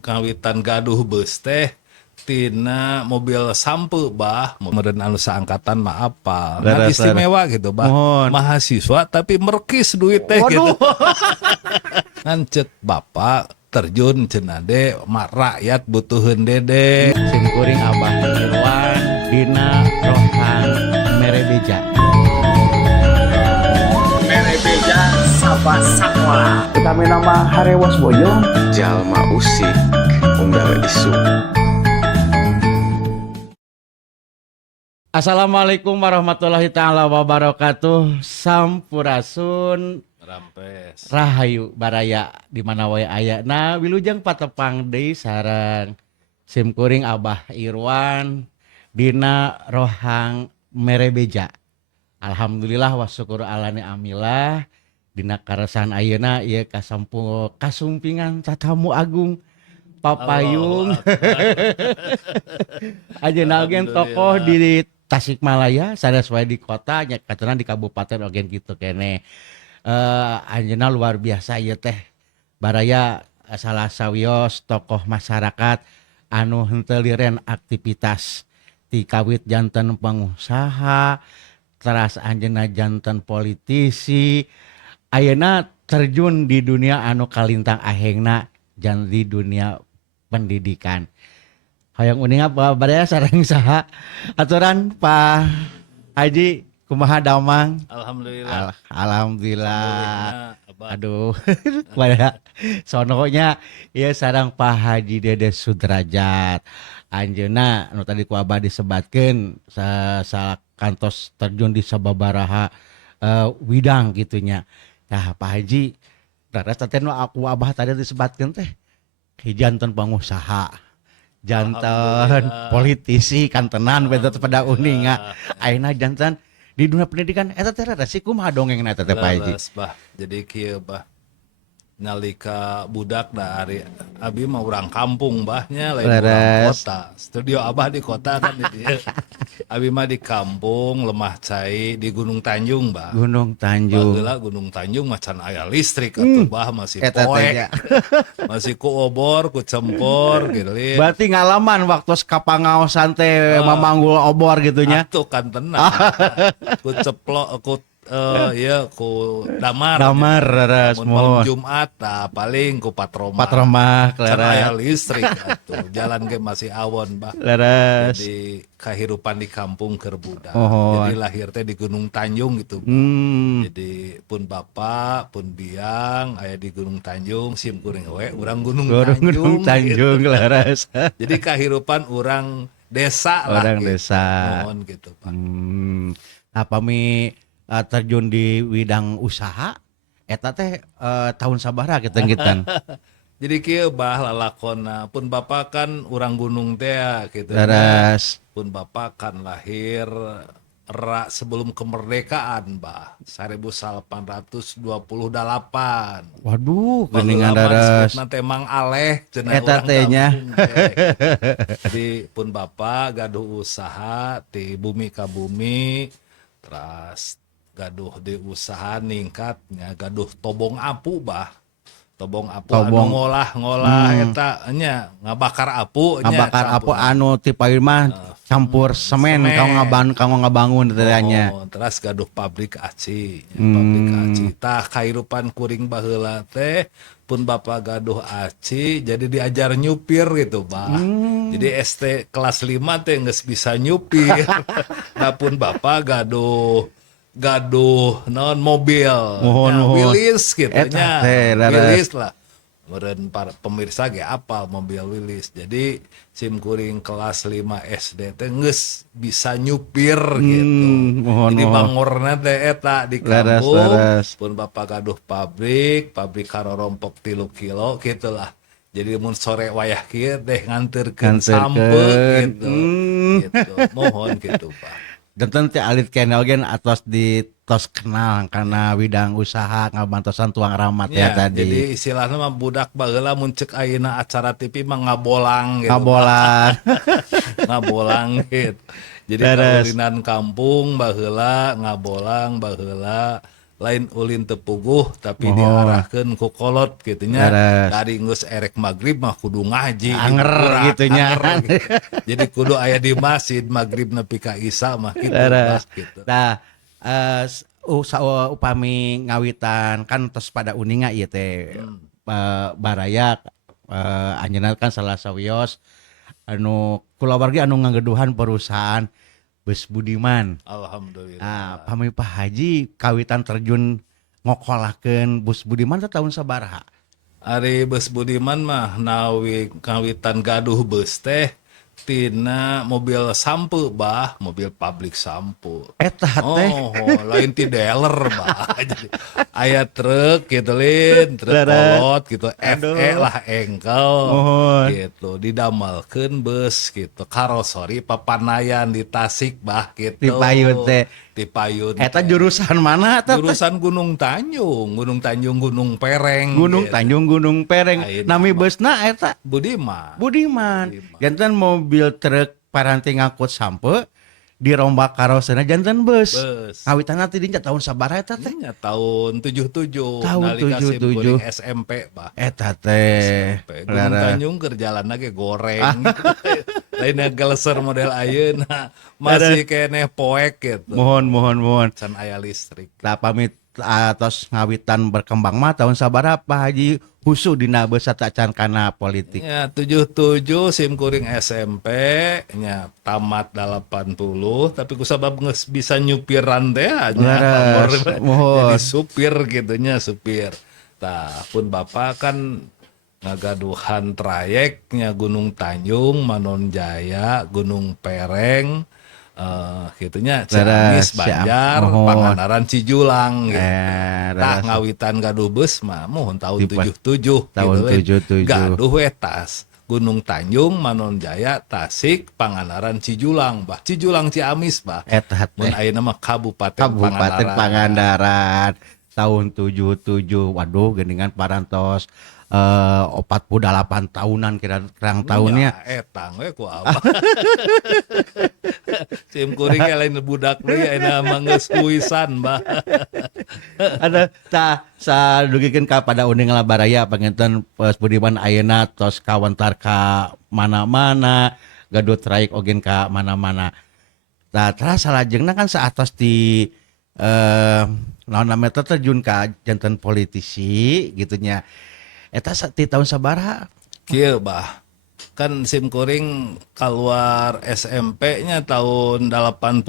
kawitan gaduh beus teh tina mobil sampe bah meureun anu saangkatan mah apal ngan Leres, istimewa gitu bah Mohon. mahasiswa tapi merkis duit teh gitu Waduh. ngan cek bapak terjun cenah de mak rakyat butuheun dede Simkuring Abah Irwan Dina Rohan Merebeja. Merebeja Sabah Sakwa. Kami nama Harewas Boyong. Jalma Usik unggal isu. Assalamualaikum warahmatullahi taala wabarakatuh. Sampurasun rampes Rahayu Baraya di mana wae aya. Nah, wilujeng patepang deui sareng Simkuring Abah Irwan Dina Rohang Merebeja. Alhamdulillah wa syukur alani amilah dina karesan ayeuna ieu kasumpingan tatamu agung papayung ajeuna ogen tokoh di Tasikmalaya sanes wae di kota nya katana di kabupaten ogen kitu kene. Anjeunna luar biasa ieu teh baraya salah sawios tokoh masyarakat anu henteu liren aktivitas ti kawit janten pengusaha teras anjeunna janten politisi ayeuna terjun di dunia anu kalintang ahengna jan di dunia pendidikan. Hoyong uning apa baraya sareng saha aturan Pak Haji kumaha damang? alhamdulillah Alhamdulillah. Abah. Aduh, pada sononya ieu sareng Pak Haji Dede Sudrajat. Anjeunna anu tadi ku Abah disebatkeun kantos terjun di sababaraha widang gitunya. Nah, Pak Haji, daras teh nu aku Abah tadi disebatkeun teh janten pengusaha, janten Alhamdulillah. politisi kantenan beda pada uninga. Ayeuna janten di dunia pendidikan eta teh rada si kumaha dongengna eta teh Pak Haji. Leres, bah jadi kieu bah nalika budak da ari abi mah urang kampung bahnya lain urang Leres. kota. Studio Abah di kota kan di dieu. Abi mah di kampung Lemah Cai di Gunung Tanjung bah. Gunung Tanjung. Bageula Gunung Tanjung macan aya listrik atuh bah masih Eta teh poek. nya. Masih ku obor, ku cempor gitu lieu. Berarti ngalaman waktu kapangaosan teh mamanggul obor gitu nya. Atuh kan tenang. Ku ceplok ku iya ku damar. Damar raras Mun malam mohon. Jumat nah, paling ku patroma. Patromah Can aya kleres. listrik atuh. Jalan ge masih awon bah. Leres. Jadi kahirupan di kampung keur budak. Oh. Jadi lahir teh di Gunung Tanjung gitu. Jadi pun bapak, pun biang aya di Gunung Tanjung, simkuring we urang Gunung Gunung Tanjung. Tanjung gitu. leres. Jadi kahirupan urang desa lah Orang gitu. desa. Mohon gitu Pak. Apa mi terjun di bidang usaha eta teh tahun sabaraha kita-kitan. Jadi kieu bah lalakonna pun bapak kan urang gunung teh gitu. Leres. Pun bapak kan lahir sebelum kemerdekaan bah 1828. Waduh, geningan leres. Nanti Mang Aleh cenah Eta urang teh nya. kampung teh. Jadi pun bapak gaduh usaha di bumi ka bumi terus gaduh di usaha ningkatnya gaduh tobong apu bah. Tobong apu Tobong. anu ngolah eta nya ngabakar apu nya Ngabakar apa anu ti pair mah campur semen kanggo ngabangun teh nya. Oh, terus gaduh pabrik aci, pabrik aci. Tah kahirupan kuring baheula teh pun bapak gaduh aci jadi diajar nyupir gitu, Pak. Jadi ST kelas 5 teh geus bisa nyupir. Nah pun bapak gaduh non mobil. Mohon, Nya, mohon. Willys gitu Eta nya. teh, leres. Willys lah. Meureun para pemirsa ge apal mobil Willys. Jadi simkuring kelas 5 SD teh geus bisa nyupir gitu. Mohon, Jadi mohon. bangorna teh eta di Leres, kampung. leres. Pun bapak gaduh pabrik karorompok 3 kilo gitulah. Jadi mun sore wayah kieu teh nganterkeun sampe gitu. Gitu. Mohon gitu, Pak. Dan teh alit kene ogen atos di tos kenal karena bidang usaha ngabantosan tuang rahmat ya, tadi. Jadi istilahnya mah budak baheula mun ceuk ayeuna acara TV mah ngabolang gitu. Ngabolan. Ngabolang gitu. Jadi Beres. kalulinan kampung baheula ngabolang baheula lain ulin tepuguh tapi Mohon. diarahkeun ku kolot gitu nya. Leres. Dari geus erek magrib mah kudu ngaji Anger Kurak, gitu nya. anger gitu. Jadi kudu aya di masjid magrib nepi ka isya mah gitu Leres. bah, gitu. Nah, upami ngawitan kan tos pada uninga ieu teh. Baraya anjeunna kan salah sawios anu kulawargi anu nganggeduhan perusahaan Bus Budiman. Alhamdulillah. Nah, pami Pak Haji kawitan terjun ngokolakeun Bus Budiman teh tahun sabaraha? Ari Bus Budiman mah nawi kawitan gaduh bus teh tina mobil sampo bah, mobil public sampo. Eta teh. Oh, lain ti dealer bah. Jadi aya truk gitu lin, truk Leres. kolot gitu, FE lah engkel Mohon. gitu, didamelkeun bus gitu, karosori papanayan di Tasik bah gitu. Di Payun teh. Di Payun. Eta teh. jurusan mana eta teh? Jurusan Gunung Tanjung, Gunung Tanjung, Gunung Pereng. Gunung gitu. Tanjung Gunung Pereng. Ayeuna Nami mah. busna eta Budiman. Budiman. Janten mobil truk paranti ngangkut sampe dirombak karosena janten bus. Bus. Kawitanna teh dinya tahun sabaraha eta teh? Nya tahun 77 Tahun nalika 77. simkuring SMP bah. Eta teh. SMP. Gunung Tanjung keur jalanna ge goreng. Lainnya geleser model ayeuna masih keneh poek gitu. Mohon. Can aya listrik. Lah pamit atos ngawitan berkembang mah tahun sabaraha Pak Haji husu dina beus tak can kana politik. Ya 77 simkuring SMP nya tamat 80 tapi kusabab geus bisa nyupiran teh Leres, mohon. jadi supir gitunya supir. Tah pun bapak kan ngagaduhan trayeknya Gunung Tanjung, Manon Jaya, Gunung Pereng, gitunya Leres, Ciamis, Banjar, mohon. Pangandaran, Cijulang gitu. Tah leres. ngawitan gaduh bus mah mohon tahun Di pa- 77 tahun gitu, 77. gaduh we tas Gunung Tanjung, Manon Jaya, Tasik, Pangandaran, Cijulang, bah Cijulang Ciamis bah. Eta Mun teh ayeuna mah Kabupaten Kabupaten Pangandaran tahun 77. Waduh geuningan parantos 48 tahunan kirang tahunnya. Ya, etang we ku abah. Sim kuring lain budak deui ayeuna mah geus kuisan bah. Ada sadugikeun ka pada uning labaraya panginten Bus Budiman ayeuna tos kawentar ka mana-mana, gaduh traik ogen ka mana-mana. Tah terus salajengna kan saatos di naon namanya terjun ka janten politisi gitunya. Eta ti tahun sabaraha? Kieu bah. Kan sim kuring keluar SMP-nya tahun 80.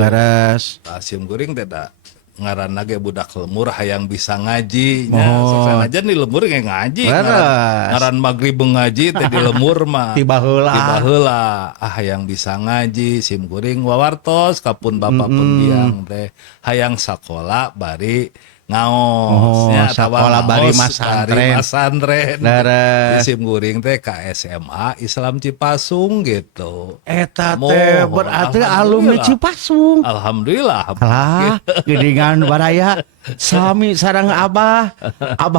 Beres. Tah sim kuring teh da ngaranna ge budak lemur hayang bisa ngaji nya. Mohon. Sasanajan di lemur ge ngaji. Beres. Ngaran magrib ngaji teh di lemur mah. Tiba heula. Tiba heula hayang bisa ngaji sim kuring wawartos kapun bapak pun biang teh hayang sakola bari ngaos nya sakola bari masantren. masantren. Leres. Di sim kuring teh ka SMA Islam Cipasung gitu. Eta teh Mohon. berarti Alhamdulillah. alumni Cipasung. Alhamdulillah. Alah, geuningan baraya sami sareng Abah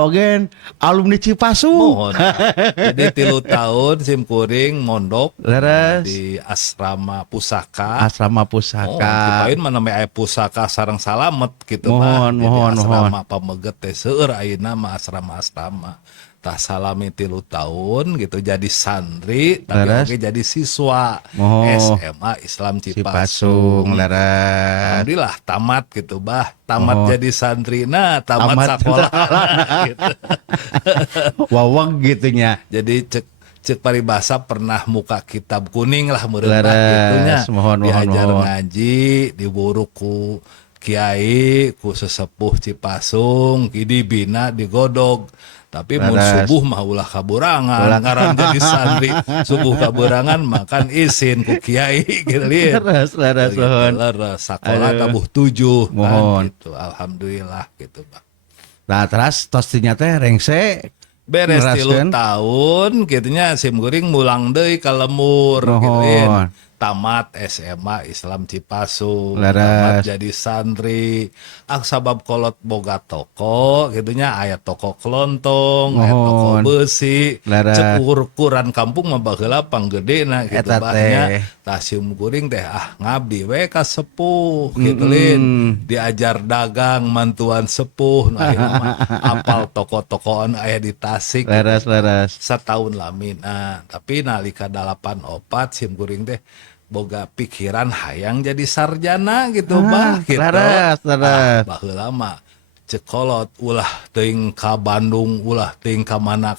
ogen alumni Cipasung. Mohon. Jadi 3 tahun sim kuring mondok Leres. di asrama pusaka. Asrama Oh, pusaka. dipain mana me aya pusaka sareng salamet gitu Mohon, Jadi mohon, asrama pameget teh seueur ayeuna mah asrama-asrama. Tah salami 3 tahun gitu jadi santri tapi Leres. oge jadi siswa Mohon. SMA Islam Cipasung, Cipasung. leres. Alhamdulillah tamat gitu bah. Tamat Mohon. jadi santri nah tamat Tamat sekolah. gitu. Wawang gitunya. Jadi cek paribasa pernah muka kitab kuning lah meureun Leres. gitunya. Mohon, Diajar mohon. ngaji, diburu ku kiai, ku sesepuh Cipasung, dibina, digodog. Tapi mun Leres. subuh mah ulah kaburangan, ngaran jadi santri. Subuh kaburangan makan izin ku kiai gitu lieu. Leres, mohon. Leres, sakolah Aduh. tabuh 7 Mohon. kan gitu. Alhamdulillah gitu, Bang. Nah, terus tostinya teh rengse Beres 3 Ngeraskeun. tahun gitunya sim kuring mulang deui ka lemur gitu Mohon. tamat SMA Islam Cipasung, Laras. tamat jadi santri, sabab kolot boga toko gitunya, aya toko kelontong, aya toko Mohon. besi, Laras. cek ukuran kampung mah baheula panggedena gitu Eta bahnya, teh. tah sium kuring teh ngabdi we ka sepuh gitu lin, diajar dagang mantuan sepuh, nah akhirnya mah apal toko-tokoan aya di Tasik. Laras. Setahun lamin. Nah, tapi nalika 84 sim kuring teh boga pikiran hayang jadi sarjana gitu bah gitu. laras. Baheula mah cekolot ulah teuing ka Bandung, ulah teuing ka mana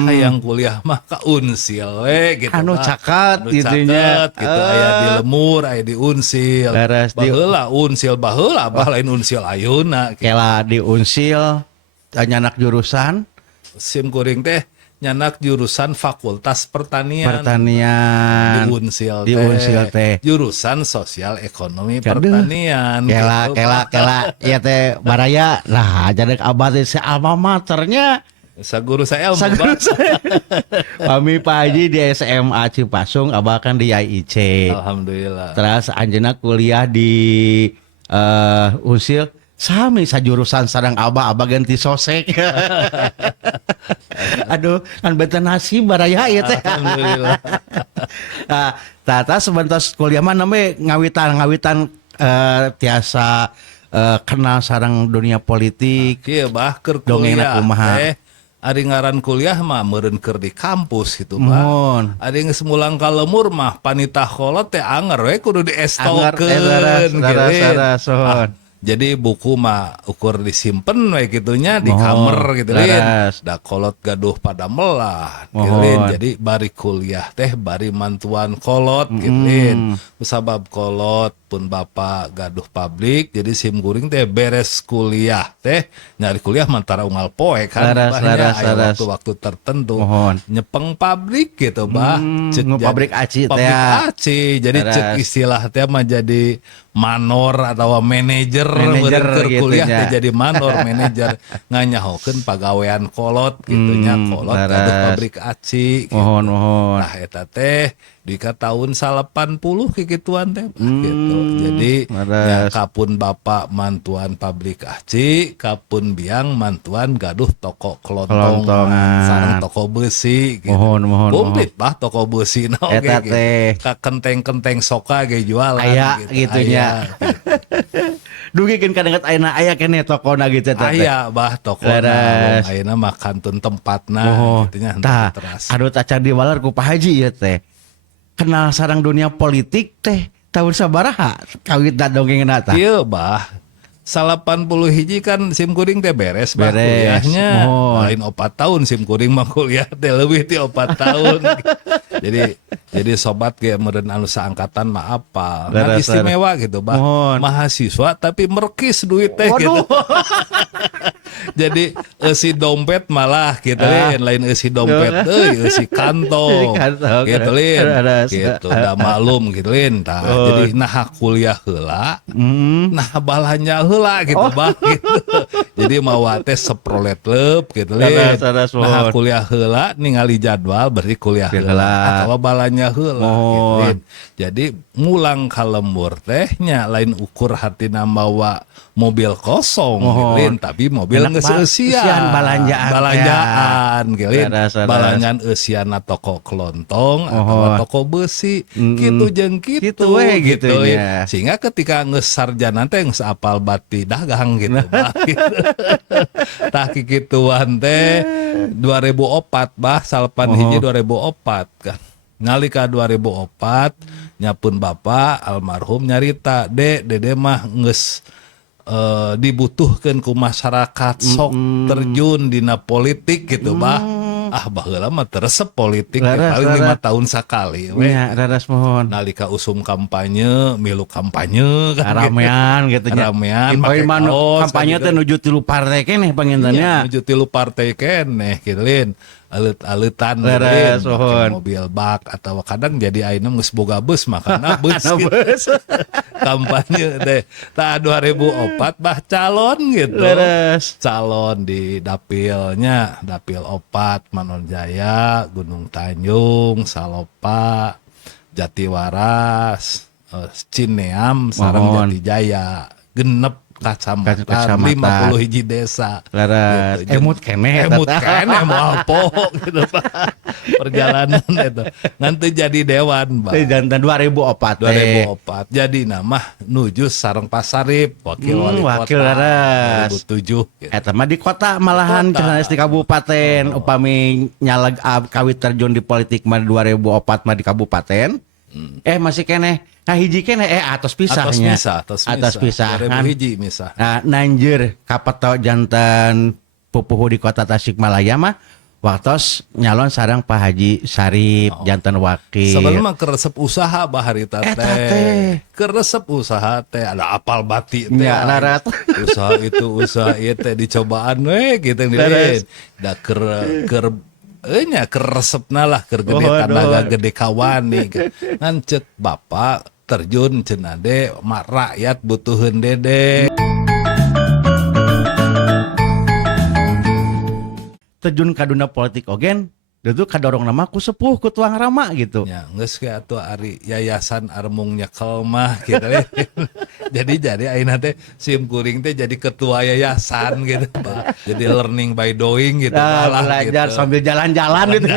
hayang kuliah mah ka Unsil we gitu Anu bah. caket Anu gitunya. caket gitu aya di Lemur, aya di Unsil. Laras di- Baheula Unsil baheula bah lain Unsil ayeuna gitu. Kela di Unsil nyanak jurusan Sim kuring teh nyanak jurusan Fakultas Pertanian. pertanian. Di Unsil Di Unsil teh. jurusan Sosial Ekonomi Aduh. Pertanian. Kela gitu, kela ya teh baraya lah jadi abah teh si alma maternya Saguru saya ilmu Saguru Bang. kami Pak Haji di SMA Cipasung abah kan di IIC Alhamdulillah. terus anjeunna kuliah di Unsil sami sajurusan sareng abah ganti sosek aduh kan beten nasib baraya ieu teh Alhamdulillah. nah tata sebentar kuliah mah namanya ngawitan tiasa kenal sareng dunia politik Kieu bah keur Dongengna kuliah kumaha? teh. Ari ngaran kuliah mah meureun keur di kampus gitu bah. Mohon. Ari geus mulang ka Lemur mah panitah kolot teh anger we kudu Anger, diestokeun. saras, sohon. Jadi buku mah ukur disimpen we gitunya di Mohon, kamar gitu lin. laras. Da kolot gaduh pada melah gitu Mohon. lin. Jadi bari kuliah teh bari mantuan kolot gitu lin. Sabab kolot pun bapak gaduh pabrik jadi sim kuring teh beres kuliah teh nyari kuliah mantara unggal poe kan Laras, bahnya laras, aya laras. waktu-waktu tertentu Mohon. nyepeng pabrik gitu bah nu pabrik aci teh pabrik ya. aci jadi Laras. cek istilah teh mah jadi manor atau manajer Manajer keur gitu kuliah nya. teh jadi manor manajer nganyahokeun pagawean kolot gitunya kolot laras. gaduh pabrik aci gitu. mohon Nah eta teh dika tahun 80 kikituan teh gitu. Jadi laras. ya kapun bapak mantuan pabrik aci, kapun biang mantuan gaduh toko kelontongan, Kelontongan. sareng toko besi gitu. Mohon, Komplit bah toko besi na oge Eta gitu. teh. Ka kenteng-kenteng soka ge jualan Aya gitu. gitunya. Dugikeun kadang ayeuna aya keneh tokona gitu teh. Aya bah toko Laras. ayeuna mah kantun tempatna Oh, gitunya tah, teras. aduh tacan diwalar ku Pak Haji ya teh. Kenal sarang dunia politik teh tahun sabaraha kawit da dongengna tah. Iya bah 80 hiji kan sim kuring teh beres bah Beres. kuliahnya Mohon. lain 4 tahun sim kuring mah kuliah teh leuwih ti 4 tahun jadi sobat ge meureun anu saangkatan mah apal nah Laras, istimewa gitu bah Mohon. mahasiswa tapi merkis duit teh gitu jadi eusi dompet malah gitu lain eusi dompet eusi kantong Eusi kantong. gitu lin Laras. gitu da maklum gitu lin tah jadi nah kuliah heula nah balanja heula gitu bah gitu. Jadi mawa teh seprolet leup gitu lin. Saras, Nah mohon. kuliah heula ningali jadwal berarti kuliah Heula. heula atau balanya heula gitu Mohon. lin. Jadi ngulang ka lembur teh nya lain ukur hartina mawa mobil kosong gitu Mohon. lin tapi mobil Enak geus ba- eusian eusian balanjaan gitu lin. Saras, saras. Balangan eusianna toko kelontong atau Mohon. toko besi kitu jeung kitu Kitu we gitu lin. gitunya. Sehingga ketika geus sarjana teh geus apal bati dagang gitu bah gitu. Tah kikituan teh 2004 bah salpan hiji 2004 kan. Nalika 2004 nyapun bapak almarhum nyarita dede mah geus dibutuhkeun ku masyarakat sok terjun dina politik gitu bah. Baheula mah teresep politik teh, Laras, paling laras. 5 tahun sakali we. Nya raras mohon. Nalika usum kampanye, milu kampanye kan Ramean gitu nya. Ramean, Poin make mah kaos, kampanye kan teh nuju tilu partai keneh gitu. pangintennya. Menuju tilu partai keneh gitu lin. Alut-alutan Leres, lin, make mohon. mobil bak atau kadang jadi ayeuna geus boga bus makana bus gitu. Kampanye teh tah 2004 bah calon gitu. Leres. Calon di dapilnya, dapil 4 Manonjaya, Gunung Tanjung, Salopa, Jatiwaras, Cineam sareng Mohon. Jatijaya genep kacamatan Kacamatan. 50 hiji desa. Laras Gitu. emut keneh Emut eta. kene mau poho gitu Pak. Perjalanan itu nanti jadi dewan Pak. Teh jantan 2004 teh. 2004 jadi nama nuju sareng Pasarip wakil wali kota wakil laras. 2007 gitu. Eta mah di kota malahan Di kota. cenah di kabupaten upami nyaleg kawit terjun di politik mah 2004 mah di kabupaten. Masih keneh hiji keneh atos pisahnya. Atos pisah. 2000 hiji misah. Nah, nanjir kapeto jantan pupuhu di kota Tasikmalaya mah waktos nyalon sareng Pak Haji Sarip jantan wakil. Sebelum keresep usaha baharita Eta teh. teh. Keresep usaha teh ada apal bati teh. Nya, larat. Usaha itu usaha ieu teh dicobaan we gitu Laras. da ker nya keresepna lah keur gede Oh, tanaga aduh. gede kawani ngan ceuk bapak terjun cenah de mak rakyat butuheun dede. Terjun ka dunia politik ogen itu kadorong nama ku sepuh ku tuang rama gitu. Ya, geus ge atuh ari yayasan armung nyekel mah gitu. jadi ayeuna teh sim kuring teh jadi ketua yayasan gitu, Pak. Jadi learning by doing gitu Nah, malah belajar gitu. sambil jalan-jalan gitu.